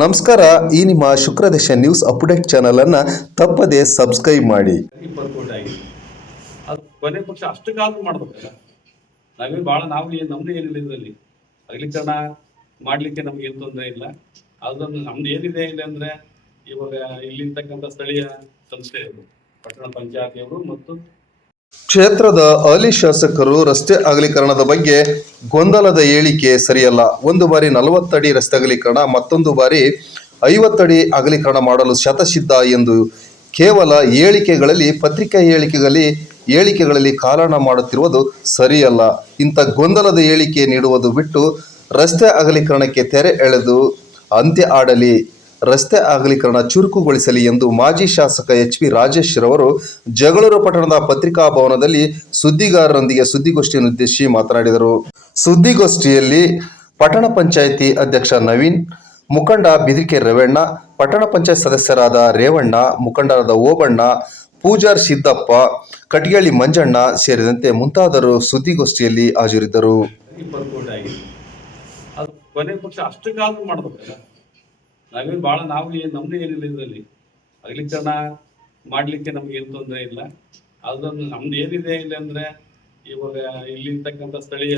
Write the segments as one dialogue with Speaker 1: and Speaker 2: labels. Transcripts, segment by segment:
Speaker 1: ನಮಸ್ಕಾರ, ಈ ನಿಮ್ಮ ಶುಕ್ರದೇಶ ನ್ಯೂಸ್ ಅಪ್ಡೇಟ್ ಚಾನಲ್ ಅನ್ನ ತಪ್ಪದೆ ಸಬ್ಸ್ಕ್ರೈಬ್ ಮಾಡಿ.
Speaker 2: ಇಪ್ಪತ್ತು ಅದು ಕೊನೆ ಪಕ್ಷ ಅಷ್ಟಕ್ಕಾದ್ರೂ ಮಾಡ್ಬೇಕಲ್ಲ. ನಾವೇ ಭಾಳ ನಾವು ಏನು ನಮ್ದು ಏನಿಲ್ಲ ಇದರಲ್ಲಿ. ಅಗಲೀಕರಣ ಮಾಡ್ಲಿಕ್ಕೆ ನಮ್ಗೆ ಏನು ತೊಂದರೆ ಇಲ್ಲ. ಅದನ್ನು ನಮ್ದು ಏನಿದೆ ಇಲ್ಲ ಅಂದ್ರೆ ಇವಾಗ ಇಲ್ಲಿರ್ತಕ್ಕಂಥ ಸ್ಥಳೀಯ ಸಂಸ್ಥೆಯವರು, ಪಟ್ಟಣ ಪಂಚಾಯತಿಯವರು ಮತ್ತು
Speaker 1: ಕ್ಷೇತ್ರದ ಅಲಿ ಶಾಸಕರು ರಸ್ತೆ ಅಗಲೀಕರಣದ ಬಗ್ಗೆ ಗೊಂದಲದ ಹೇಳಿಕೆ ಸರಿಯಲ್ಲ. ಒಂದು ಬಾರಿ ನಲವತ್ತಡಿ ರಸ್ತೆ ಅಗಲೀಕರಣ, ಮತ್ತೊಂದು ಬಾರಿ ಐವತ್ತಡಿ ಅಗಲೀಕರಣ ಮಾಡಲು ಶತಸಿದ್ಧ ಎಂದು ಕೇವಲ ಹೇಳಿಕೆಗಳಲ್ಲಿ, ಪತ್ರಿಕಾ ಹೇಳಿಕೆಗಳಲ್ಲಿ ಹೇಳಿಕೆಗಳಲ್ಲಿ ಕಾರಣ ಮಾಡುತ್ತಿರುವುದು ಸರಿಯಲ್ಲ. ಇಂಥ ಗೊಂದಲದ ಹೇಳಿಕೆ ನೀಡುವುದು ಬಿಟ್ಟು ರಸ್ತೆ ಅಗಲೀಕರಣಕ್ಕೆ ತೆರೆ ಎಳೆದು ಅಂತ್ಯ ಆಡಲಿ. ರಸ್ತೆ ಅಗಲೀಕರಣ ಚುರುಕುಗೊಳಿಸಲಿ ಎಂದು ಮಾಜಿ ಶಾಸಕ ಎಚ್ ಪಿ ರಾಜೇಶ್ ರವರು ಜಗಳೂರು ಪಟ್ಟಣದ ಪತ್ರಿಕಾ ಭವನದಲ್ಲಿ ಸುದ್ದಿಗಾರರೊಂದಿಗೆ ಸುದ್ದಿಗೋಷ್ಠಿಯನ್ನು ಉದ್ದೇಶಿಸಿ ಮಾತನಾಡಿದರು. ಸುದ್ದಿಗೋಷ್ಠಿಯಲ್ಲಿ ಪಟ್ಟಣ ಪಂಚಾಯಿತಿ ಅಧ್ಯಕ್ಷ ನವೀನ್, ಮುಖಂಡ ಬಿದಿಕೆ ರೇವಣ್ಣ, ಪಟ್ಟಣ ಪಂಚಾಯತ್ ಸದಸ್ಯರಾದ ರೇವಣ್ಣ, ಮುಖಂಡರಾದ ಓಬಣ್ಣ, ಪೂಜಾರ್ ಸಿದ್ದಪ್ಪ ಕಟ್ಗೇಳಿ ಮಂಜಣ್ಣ ಸೇರಿದಂತೆ ಮುಂತಾದರು ಸುದ್ದಿಗೋಷ್ಠಿಯಲ್ಲಿ ಹಾಜರಿದ್ದರು.
Speaker 2: ಕೊನೆ ಪಕ್ಷ ಅಷ್ಟಕ್ಕಾದ್ರೂ ಮಾಡ್ಬೇಕಲ್ಲ. ನಾವೇ ಭಾಳ ನಾವು ಏನು ನಮ್ದು ಏನಿಲ್ಲ ಇದರಲ್ಲಿ. ಅಗಲೀಕರಣ ಮಾಡ್ಲಿಕ್ಕೆ ನಮ್ಗೆ ತೊಂದರೆ ಇಲ್ಲ. ಅದನ್ನು ನಮ್ದು ಏನಿದೆ ಇಲ್ಲ ಅಂದ್ರೆ ಇವಾಗ ಇಲ್ಲಿರ್ತಕ್ಕಂಥ ಸ್ಥಳೀಯ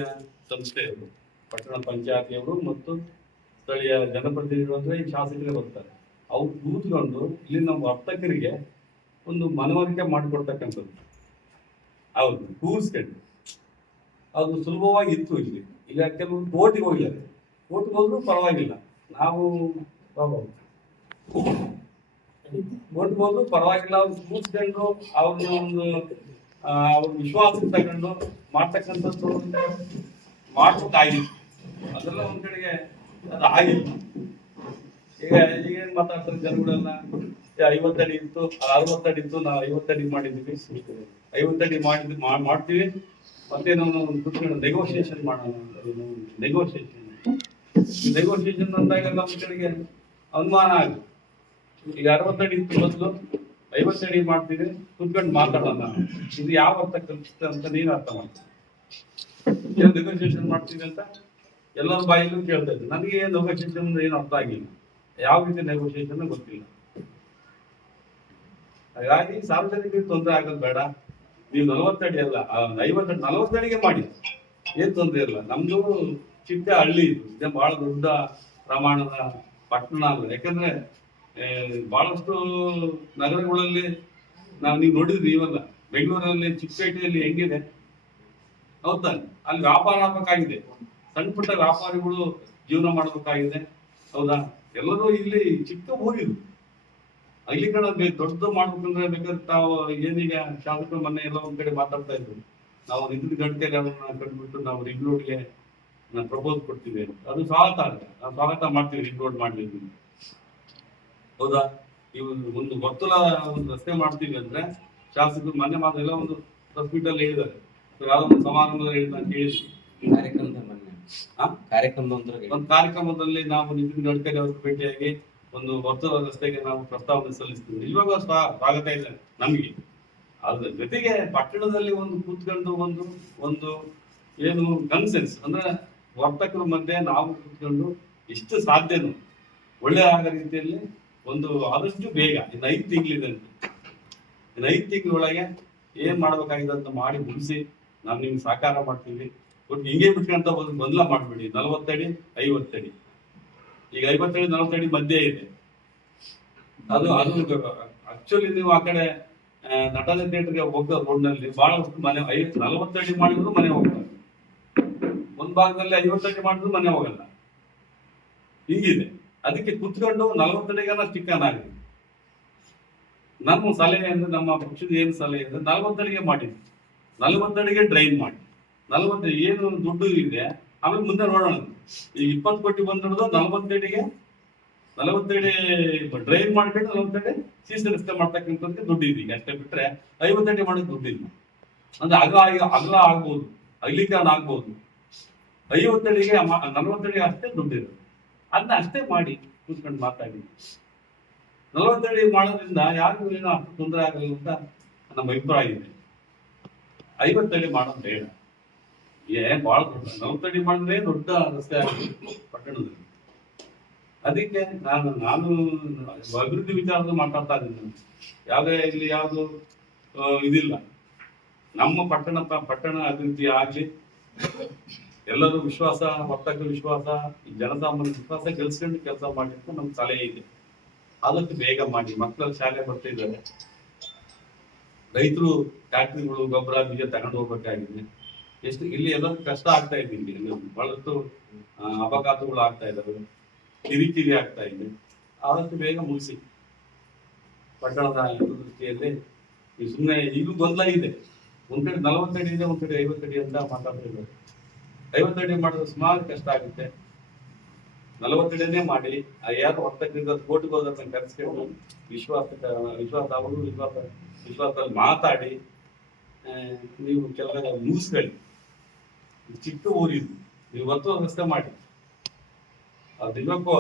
Speaker 2: ಸಂಸ್ಥೆಗಳು ಪಟ್ಟಣ ಪಂಚಾಯತಿಯವರು ಮತ್ತು ಸ್ಥಳೀಯ ಜನಪ್ರತಿನಿಧಿಗಳು ಅಂದ್ರೆ ಈ ಶಾಸಕರೇ ಬರ್ತಾರೆ. ಅವ್ರು ಕೂತ್ಕೊಂಡು ಇಲ್ಲಿ ನಮ್ಮ ವರ್ತಕರಿಗೆ ಒಂದು ಮನವರಿಕೆ ಮಾಡಿಕೊಡ್ತಕ್ಕಂಥದ್ದು. ಹೌದು, ಕೂರಿಸ್ಕೊಂಡು. ಅದು ಸುಲಭವಾಗಿ ಇತ್ತು ಇಲ್ಲಿ. ಈಗ ಕೆಲವರು ಕೋರ್ಟಿಗೆ ಹೋಗಿದ್ದಾರೆ. ಕೋರ್ಟಿಗೆ ಹೋದ್ರು ಪರವಾಗಿಲ್ಲ. ನಾವು ಮೊದಲು ಪರವಾಗಿಲ್ಲ, ಅವ್ರು ಕೂರಿಸ್ಕೊಂಡು ಅವ್ರನ್ನ ಒಂದು ಅವ್ರ ವಿಶ್ವಾಸ ತಗೊಂಡು ಮಾಡ್ತಕ್ಕಂಥದ್ದು ಮಾಡ್ಬೇಕಾಗಿತ್ತು ಅದೆಲ್ಲ ಒಂದ್ ಕಡೆಗೆ ಅದು ಆಗಿಲ್ಲ. ಈಗ ಈಗ ಏನ್ ಮಾತಾಡ್ತಾರೆ ಜನಗಳೆಲ್ಲ ಐವತ್ತಡಿ ಇತ್ತು ಅರವತ್ತಡಿ ಇತ್ತು, ನಾವು ಐವತ್ತಡಿ ಮಾಡಿದ್ವಿ ಐವತ್ತಡಿ ಮಾಡಿದ್ವಿ ಮಾ- ಮಾಡ್ತೀವಿ. ಮತ್ತೆ ನಾವು ಕುತ್ಕೊಂಡು ನೆಗೋಸಿಯೇಷನ್ ಮಾಡೋಣ ನೆಗೋಸಿಯೇಷನ್ ನೆಗೋಸಿಯೇಷನ್ ಅಂದಾಗ ನಮ್ಮ ಕಡೆಗೆ ಅನುಮಾನ ಆಗಿ ಈಗ ಅರವತ್ತಡಿ ಇತ್ತು ಮೊದಲು ಐವತ್ತಡಿ ಮಾಡ್ತೀನಿ ಕುತ್ಕೊಂಡು ಮಾತಾಡೋಣ ಇದು ಯಾವ ಅರ್ಥ ಕಲಿಸುತ್ತೆ ಅಂತ ನೀನು ಅರ್ಥ ಮಾಡ್ತೀನಿ ಏನು ನೆಗೋಸಿಯೇಷನ್ ಮಾಡ್ತೀವಿ ಅಂತ? ಎಲ್ಲರ ಬಾಯಿಲೂ ಕೇಳ್ತಾ ಇದ್ದೆ ನನಗೆ ನೆಗೋಸಿಯೇಷನ್ ಏನು ಅರ್ಥ ಆಗಿಲ್ಲ. ಯಾವ ರೀತಿ ನೆಗೋಸಿಯೇಷನ್ ಗೊತ್ತಿಲ್ಲ. ಹಾಗಾಗಿ ಸಾರ್ವಜನಿಕರಿಗೆ ತೊಂದರೆ ಆಗೋದು ಬೇಡ. ನೀವು ನಲವತ್ತಡಿ ಅಲ್ಲ ಐವತ್ತಡಿ ನಲವತ್ತಡಿಗೆ ಮಾಡಿ. ಏನ್ ತೊಂದರೆ ಇಲ್ಲ. ನಮ್ದು ಚಿಕ್ಕ ಹಳ್ಳಿ ಇದೇ ಬಹಳ ದೊಡ್ಡ ಪ್ರಮಾಣದ ಪಟ್ಟಣ ಅಲ್ಲ ಯಾಕಂದ್ರೆ ಬಹಳಷ್ಟು ನಗರಗಳಲ್ಲಿ ನಾವು ನೀವು ನೋಡಿದ್ರಿ ಇವೆಲ್ಲ ಬೆಂಗಳೂರಲ್ಲಿ, ಚಿಕ್ಕಪೇಟೆಯಲ್ಲಿ ಹೆಂಗಿದೆ? ಹೌದಾ? ಅಲ್ಲಿ ವ್ಯಾಪಾರ ಆಗ್ಬೇಕಾಗಿದೆ. ಸಣ್ಣ ಪುಟ್ಟ ವ್ಯಾಪಾರಿಗಳು ಜೀವನ ಮಾಡಬೇಕಾಗಿದೆ. ಹೌದಾ? ಎಲ್ಲರೂ ಇಲ್ಲಿ ಚಿಕ್ಕ ಹೋಗಿದ್ರು ಅಲ್ಲಿ ಕಡೆ ದೊಡ್ಡದು ಮಾಡ್ಬೇಕಂದ್ರೆ ಬೇಕಾದ್ರೆ ತಾವು ಏನೀಗ ಶಾಸಕರು ಮೊನ್ನೆ ಎಲ್ಲ ಒಂದ್ ಕಡೆ ಮಾತಾಡ್ತಾ ಇದ್ರು. ನಾವು ಇಂದಿನ ಗಂಟೆಗಳನ್ನ ಕಟ್ಬಿಟ್ಟು ಕಂಡುಬಿಟ್ಟು ನಾವು ರಿಂಗ್ ರೋಡ್ಗೆ ಪ್ರಪೋಸ್ ಕೊಡ್ತೀವಿ ಅಂತ. ಅದು ಸ್ವಾಗತ ಆಗುತ್ತೆ ನಾನು ಸ್ವಾಗತ ಮಾಡ್ತೀವಿ ಇನ್ಕ್ಲೂಡ್ ಮಾಡ್ಲಿಕ್ಕೆ ಹೌದಾ? ಇವು ಒಂದು ವರ್ತುಲ ಒಂದು ರಸ್ತೆ ಮಾಡ್ತೀವಿ ಅಂದ್ರೆ ಶಾಸಕರು ಮನೆ ಮಾತ್ರ ಎಲ್ಲ ಒಂದು ಹಾಸ್ಪಿಟಲ್ ಹೇಳಿದ್ದಾರೆ. ಯಾವ್ದೋ ಒಂದು ಸಮಾರಂಭದಲ್ಲಿ ಹೇಳಿದ ಕೇಳಿ ಹೇಳಿದ್ವಿ
Speaker 3: ಕಾರ್ಯಕ್ರಮದ ಮೊನ್ನೆ.
Speaker 2: ಆ?
Speaker 3: ಕಾರ್ಯಕ್ರಮದ ನಂತರ
Speaker 2: ಒಂದು ಕಾರ್ಯಕ್ರಮದಲ್ಲಿ ನಾವು ನಿತಿನ್ ಗಡ್ಕರಿ ಅವರು ಭೇಟಿಯಾಗಿ ಒಂದು ವರ್ತುಲ ರಸ್ತೆಗೆ ನಾವು ಪ್ರಸ್ತಾವನೆ ಸಲ್ಲಿಸ್ತೀವಿ. ಇವಾಗ ಸ್ವಾ- ಸ್ವಾಗತ ಇದೆ ನಮಗೆ. ಅದ್ರ ಜೊತೆಗೆ ಪಟ್ಟಣದಲ್ಲಿ ಒಂದು ಕೂತ್ಕೊಂಡು ಒಂದು ಒಂದು ಏನು ಕನ್ಸೆನ್ಸ್ ಅಂದ್ರೆ ವರ್ತಕರ ಮಧ್ಯೆ ನಾವು ಕೂತ್ಕೊಂಡು ಎಷ್ಟು ಸಾಧ್ಯನೋ, ಒಳ್ಳೆ ಆಗೋ ರೀತಿಯಲ್ಲಿ ಒಂದು ಆದಷ್ಟು ಬೇಗ ಇನ್ನು ಐದು ತಿಂಗಳಿದೆ ಇನ್ನು ಐದು ತಿಂಗಳೊಳಗೆ ಏನ್ ಮಾಡ್ಬೇಕಾಗಿದೆ ಅಂತ ಮಾಡಿ ಮುಗಿಸಿ, ನಾನು ನಿಮ್ಗೆ ಸಹಕಾರ ಮಾಡ್ತೀವಿ ಒಟ್ಟು ಹಿಂಗೆ ಬಿಟ್ಕೊಂತ ಗೊಂದಲ ಮಾಡ್ಬೇಡಿ, ನಲವತ್ತಡಿ, ಐವತ್ತಡಿ. ಈಗ ಐವತ್ತಡಿ, ನಲವತ್ತಡಿ ಮಧ್ಯೆ ಇದೆ. ಅದು ಅದು ಆಕ್ಚುಲಿ ನೀವು ಆ ಕಡೆ ನಟನೆ ಥಿಯೇಟರ್ಗೆ ಹೋಗೋ ರೋಡ್ನಲ್ಲಿ ಬಹಳಷ್ಟು ಮನೆ ಐವತ್ತು ನಲವತ್ತಡಿ ಮಾಡಿದ್ರು ಮನೆ ಹೋಗ್ತಾರೆ. ಒಂದ್ ಭಾಗದಲ್ಲಿ ಐವತ್ತಕ್ಕೆ ಮಾಡಿದ್ರು ಮನೆ ಹೋಗಲ್ಲ. ಹಿಂಗಿದೆ. ಅದಕ್ಕೆ ಕುತ್ಕೊಂಡು ನಲವತ್ತಡಿಗೆಲ್ಲ ಚಿಕ್ಕನ್ ಆಗಿದೆ ನಮ್ಮ ಸಲಹೆ ಅಂದ್ರೆ ನಮ್ಮ ಪಕ್ಷದ ಏನು ಸಲಹೆ ಅಂದ್ರೆ ನಲವತ್ತಡಿಗೆ ಮಾಡಿ. ನಲವತ್ತಡಿಗೆ ಡ್ರೈನ್ ಮಾಡಿ. ನಲವತ್ತು ಏನು ದುಡ್ಡು ಇದೆ, ಆಮೇಲೆ ಮುಂದೆ ನೋಡೋಣ. ಈಗ ಇಪ್ಪತ್ತು ಕೋಟಿ ಬಂದಿರೋದು ನಲವತ್ತಡಿಗೆ ನಲವತ್ತಡಿ ಡ್ರೈನ್ ಮಾಡ್ಕೊಂಡು ನಲವತ್ತಡಿ ಸೀಸ ರಸ್ತೆ ಮಾಡ್ತಕ್ಕಂಥದ್ದು ದುಡ್ಡು ಇದೆ ಅಷ್ಟೇ ಬಿಟ್ರೆ ಐವತ್ತಡಿ ಮಾಡೋದು ದುಡ್ಡು ಇಲ್ಲ ಅಂದ್ರೆ ಅಗ ಅಗಲ ಆಗ್ಬೋದು. ಅಗಲೀಕರಣ ಆಗ್ಬೋದು. ಐವತ್ತಡಿಗೆ ನಲವತ್ತಡಿಗೆ ಅಷ್ಟೇ ದುಡ್ಡಿದೆ ಅದನ್ನ ಅಷ್ಟೇ ಮಾಡಿ ಕೂತ್ಕೊಂಡು ಮಾತಾಡಿ. ನಲವತ್ತಡಿ ಮಾಡೋದ್ರಿಂದ ಯಾರಿಗೂ ಏನೋ ಅಷ್ಟು ತೊಂದರೆ ಆಗಲ್ಲ ಅಂತ ನಮ್ಮ ಅಭಿಪ್ರಾಯ ಇದೆ. ಐವತ್ತಡಿ ಮಾಡೋದು ಬೇಡ. ಏ ಬಹಳ ದೊಡ್ಡ ನಲವತ್ತಡಿ ಮಾಡಿದ್ರೆ ದೊಡ್ಡ ರಸ್ತೆ ಆಗಿದೆ ಪಟ್ಟಣದಲ್ಲಿ. ಅದಕ್ಕೆ ನಾನು ನಾನು ಅಭಿವೃದ್ಧಿ ವಿಚಾರದ ಮಾತಾಡ್ತಾ ಇದ್ದೀನಿ. ಯಾವುದೇ ಇಲ್ಲಿ ಯಾವುದು ಇದಿಲ್ಲ. ನಮ್ಮ ಪಟ್ಟಣ ಪಟ್ಟಣ ಅಭಿವೃದ್ಧಿ ಆಗ್ಲಿ ಎಲ್ಲರೂ ವಿಶ್ವಾಸ ವರ್ತಕರ ವಿಶ್ವಾಸ, ಈ ಜನಸಾಮಾನ್ಯ ವಿಶ್ವಾಸ ಗೆಲ್ಸ್ಕೊಂಡು ಕೆಲಸ ಮಾಡ್ಲಿಕ್ಕೆ ನಮ್ಮ ಸಲಹೆ ಇದೆ. ಆದಷ್ಟು ಬೇಗ ಮಾಡಿ ಮಕ್ಕಳ ಶಾಲೆ ಬರ್ತಿದ್ದಾರೆ ರೈತರು ಫ್ಯಾಕ್ಟ್ರಿಗಳು ಗೊಬ್ಬರ ಬೀಜ ತಗೊಂಡು ಹೋಗ್ಬೇಕಾಗಿದೆ. ಎಷ್ಟು ಇಲ್ಲಿ ಎಲ್ಲ ಕಷ್ಟ ಆಗ್ತಾ ಇದೆ ಇಲ್ಲಿ ಬಹಳಷ್ಟು ಅಪಘಾತಗಳು ಆಗ್ತಾ ಇದಾವೆ ಕಿರಿಕಿರಿ ಆಗ್ತಾ ಇದೆ. ಆದಷ್ಟು ಬೇಗ ಮುಗಿಸಿ. ಪಟ್ಟಣದ ದೃಷ್ಟಿಯಲ್ಲಿ ಈ ಸುಮ್ಮನೆ ಈಗಲೂ ಗೊಂದಲ ಇದೆ. ಒಂದ್ ಕಡೆ ನಲವತ್ತಡಿ ಇದೆ, ಒಂದ್ ಕಡೆ ಐವತ್ತಡಿ ಅಂತ ಮಾತಾಡ್ತಿದ್ದಾರೆ. ಐವತ್ತಡಿ ಮಾಡಿದ್ರೆ ಸುಮಾರು ಕಷ್ಟ ಆಗುತ್ತೆ. ನಲವತ್ತಡಿನೇ ಮಾಡಿ, ಆ ಯಾರು ಹೊತ್ತಕ್ಕಿಂತ ಕೋಟಿಗೆ ಹೋದನ್ನ ಕರೆಸ್ಕೊಂಡು ವಿಶ್ವಾಸ ವಿಶ್ವಾಸ, ಅವರು ವಿಶ್ವಾಸ, ವಿಶ್ವಾಸದಲ್ಲಿ ಮಾತಾಡಿ ನೀವು ಕೆಲವೆಲ್ಲ ಮುಗಿಸ್ಕೊಳ್ಳಿ ಚಿಕ್ಕ ಊರಿದ್ದು, ನೀವು ಒತ್ತು ವ್ಯವಸ್ಥೆ ಮಾಡಿ. ಅದಕ್ಕೂ